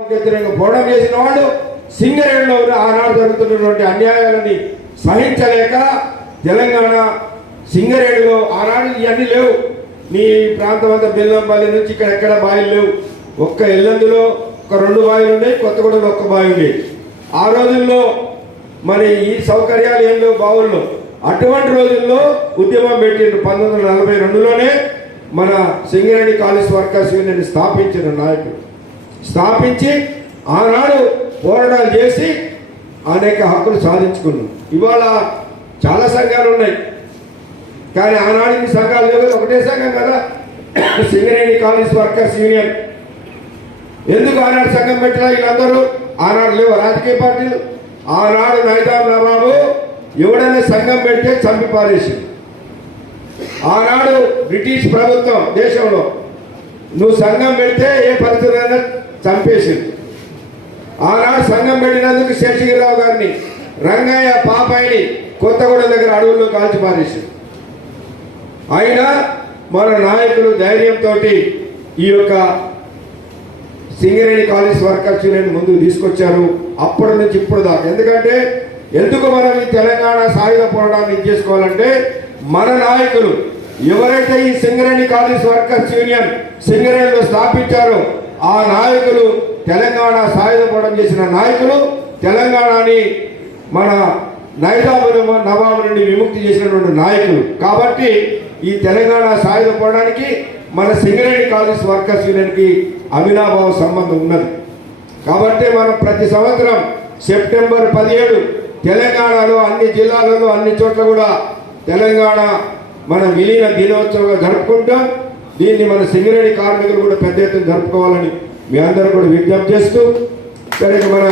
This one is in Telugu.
పోవడం చేసిన వాడు సింగరేణిలో ఆనాడు జరుగుతున్నటువంటి అన్యాయాలని సహించలేక తెలంగాణ సింగరేణిలో ఆనాడు ఇవన్నీ లేవు. నీ ప్రాంతం అంతా బెల్లంపల్లి నుంచి ఇక్కడ ఎక్కడ బావిలు లేవు. ఒక్క ఎల్లందులో ఒక 2 బావిలు ఉన్నాయి, కొత్తగూడలో 1 బావి ఉండేది. ఆ రోజుల్లో మరి ఈ సౌకర్యాలు ఏం లేవు బావుల్లో. అటువంటి రోజుల్లో ఉద్యమం పెట్టిండ్రు. 1942లోనే మన సింగరేణి కాలేజ్ వర్కర్స్ యూనియన్ స్థాపించిన నాయకుడు స్థాపించి ఆనాడు పోరాటాలు చేసి అనేక హక్కులు సాధించుకున్నాం. ఇవాళ చాలా సంఘాలు ఉన్నాయి, కానీ ఆనాడు ఇన్ని సంఘాలు లేవు. ఒకటే సంఘం కదా, సింగరేణి కాలేజ్ వర్కర్స్ యూనియన్. ఎందుకు ఆనాడు సంఘం పెట్టినా వీళ్ళందరూ? ఆనాడు లేవు రాజకీయ పార్టీలు. ఆనాడు నైజాం నవాబు ఎవడైనా సంఘం పెడితే చంపి పారేసి, ఆనాడు బ్రిటిష్ ప్రభుత్వం దేశంలో నువ్వు సంఘం పెడితే ఏ పరిస్థితులైనా చంపేసింది. ఆనాడు సంఘం పెట్టినందుకు శేషగిరిరావు గారిని, రంగయ్య పాపాయిని కొత్తగూడెం దగ్గర అడవుల్లో కాల్చి పారేసింది. అయినా మన నాయకులు ధైర్యంతో ఈ యొక్క సింగరేణి కాలేజ్ వర్కర్స్ యూనియన్ ముందుకు తీసుకొచ్చారు. అప్పటి నుంచి ఇప్పుడు దాకా. ఎందుకంటే ఎందుకు మనం ఈ తెలంగాణ సాయుధ పోరాటాన్ని చేసుకోవాలంటే మన నాయకులు ఎవరైతే ఈ సింగరేణి కాలేజ్ వర్కర్స్ యూనియన్ సింగరేణిలో స్థాపించారో ఆ నాయకులు తెలంగాణ సాయుధ పోరాటం చేసిన నాయకులు, తెలంగాణని మన నైజాములు నవాబు నుండి విముక్తి చేసినటువంటి నాయకులు. కాబట్టి ఈ తెలంగాణ సాయుధ పోరాటానికి మన సింగరేణి కాలేజ్ వర్కర్స్ యూనియన్కి అవినాభావ సంబంధం ఉన్నది. కాబట్టి మనం ప్రతి సంవత్సరం సెప్టెంబర్ 17 తెలంగాణలో అన్ని జిల్లాలలో అన్ని చోట్ల కూడా తెలంగాణ మన విలీన దినోత్సవంగా జరుపుకుంటాం. దీన్ని మన సింగరేణి కార్మికులు కూడా పెద్ద ఎత్తున జరుపుకోవాలని మీ అందరూ కూడా విజ్ఞప్తి చేస్తూ, సరే మన